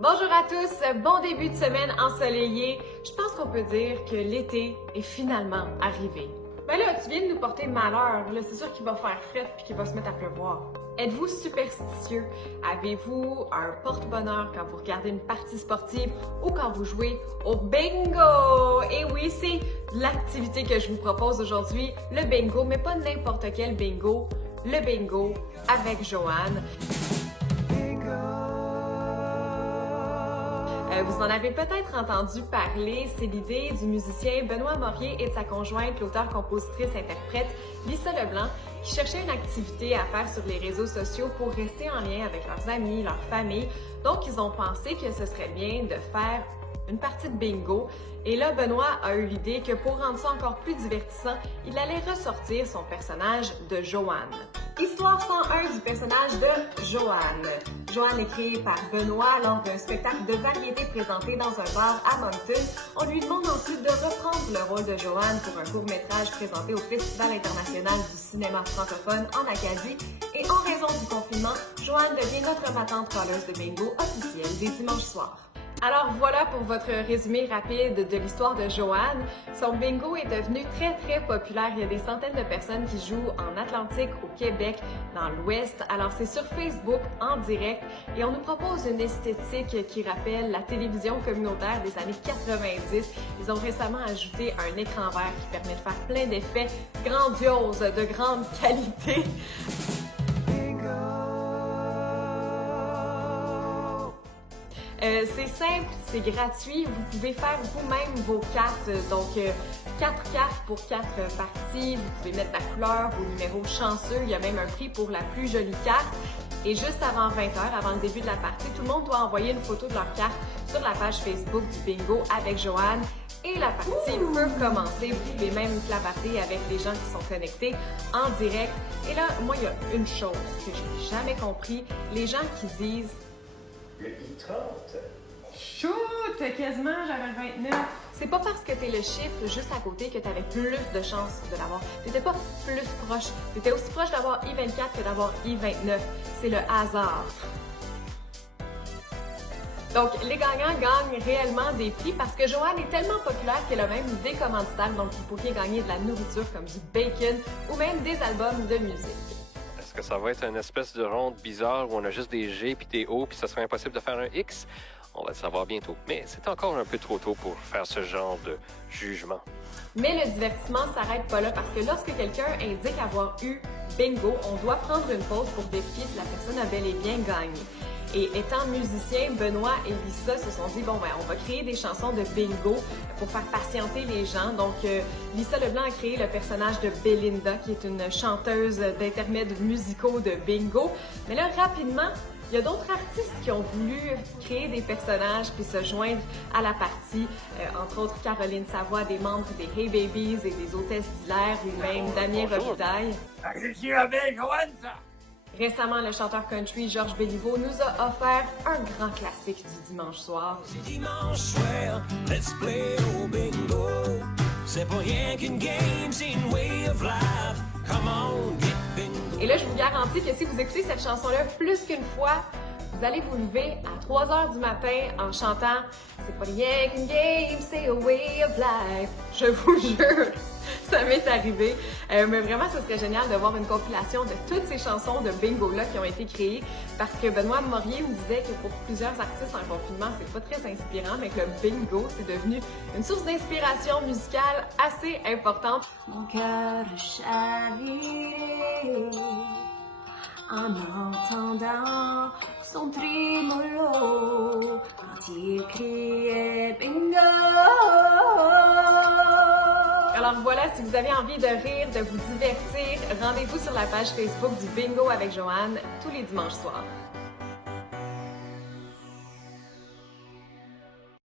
Bonjour à tous, bon début de semaine ensoleillé. Je pense qu'on peut dire que l'été est finalement arrivé. Ben là, tu viens de nous porter malheur, là, c'est sûr qu'il va faire frais puis qu'il va se mettre à pleuvoir. Êtes-vous superstitieux? Avez-vous un porte-bonheur quand vous regardez une partie sportive ou quand vous jouez au bingo? Et oui, c'est l'activité que je vous propose aujourd'hui, le bingo, mais pas n'importe quel bingo, le bingo avec Joanne. Vous en avez peut-être entendu parler, c'est l'idée du musicien Benoît Morier et de sa conjointe, l'auteure-compositrice-interprète Lisa Leblanc, qui cherchaient une activité à faire sur les réseaux sociaux pour rester en lien avec leurs amis, leur famille. Donc, ils ont pensé que ce serait bien de faire une partie de bingo. Et là, Benoît a eu l'idée que pour rendre ça encore plus divertissant, il allait ressortir son personnage de Joanne. Histoire 101 du personnage de Joanne. Joanne est créée par Benoît lors d'un spectacle de variété présenté dans un bar à Moncton. On lui demande ensuite de reprendre le rôle de Joanne pour un court-métrage présenté au Festival international du cinéma francophone en Acadie. Et en raison du confinement, Joanne devient notre matante calleuse de bingo officielle des dimanches soirs. Alors voilà pour votre résumé rapide de l'histoire de Joanne. Son bingo est devenu très populaire. Il y a des centaines de personnes qui jouent en Atlantique, au Québec, dans l'Ouest. Alors c'est sur Facebook, en direct, et on nous propose une esthétique qui rappelle la télévision communautaire des années 90. Ils ont récemment ajouté un écran vert qui permet de faire plein d'effets grandioses, de grande qualité. C'est simple, c'est gratuit, vous pouvez faire vous-même vos cartes, donc 4 cartes pour 4 parties, vous pouvez mettre la couleur, vos numéros chanceux, il y a même un prix pour la plus jolie carte. Et juste avant 20h, avant le début de la partie, tout le monde doit envoyer une photo de leur carte sur la page Facebook du bingo avec Joanne. Et la partie peut commencer, vous pouvez même clapoter avec les gens qui sont connectés en direct. Et là, moi, il y a une chose que j'ai jamais compris, les gens qui disent le I30. Shoot! Quasiment, j'avais le 29. C'est pas parce que t'es le chiffre juste à côté que t'avais plus de chances de l'avoir. T'étais pas plus proche. T'étais aussi proche d'avoir I24 que d'avoir I29. C'est le hasard. Donc, les gagnants gagnent réellement des prix parce que Joanne est tellement populaire qu'elle a même des commanditaires. Donc, vous pourriez gagner de la nourriture comme du bacon ou même des albums de musique. Est-ce que ça va être une espèce de ronde bizarre où on a juste des G puis des O puis ça serait impossible de faire un X? On va le savoir bientôt. Mais c'est encore un peu trop tôt pour faire ce genre de jugement. Mais le divertissement ne s'arrête pas là parce que lorsque quelqu'un indique avoir eu bingo, on doit prendre une pause pour vérifier si la personne a bel et bien gagné. Et étant musicien, Benoît et Lisa se sont dit, bon, ben, on va créer des chansons de bingo pour faire patienter les gens. Donc, Lisa Leblanc a créé le personnage de Belinda, qui est une chanteuse d'intermèdes musicaux de bingo. Mais là, rapidement, il y a d'autres artistes qui ont voulu créer des personnages puis se joindre à la partie, entre autres Caroline Savoie, des membres des Hey Babies et des Hôtesses d'Hilaire, ou même Damien Robitaille. Je suis avec Joanne, ça! Récemment, le chanteur country Georges Béliveau nous a offert un grand classique du dimanche soir. C'est dimanche soir, let's play au bingo. C'est pas rien qu'une game, c'est une way of life. Come on, get bingo. Et là, je vous garantis que si vous écoutez cette chanson-là plus qu'une fois, vous allez vous lever à 3h du matin en chantant « C'est pas rien qu'une game, c'est a way of life ». Je vous jure, ça m'est arrivé. Mais vraiment, ce serait génial de voir une compilation de toutes ces chansons de bingo-là qui ont été créées parce que Benoît Morier nous disait que pour plusieurs artistes en confinement, c'est pas très inspirant, mais que le bingo, c'est devenu une source d'inspiration musicale assez importante. Mon cœur chaviré en entendant son trémolo quand il criait bingo. Alors voilà, si vous avez envie de rire, de vous divertir, rendez-vous sur la page Facebook du Bingo avec Joanne tous les dimanches soirs.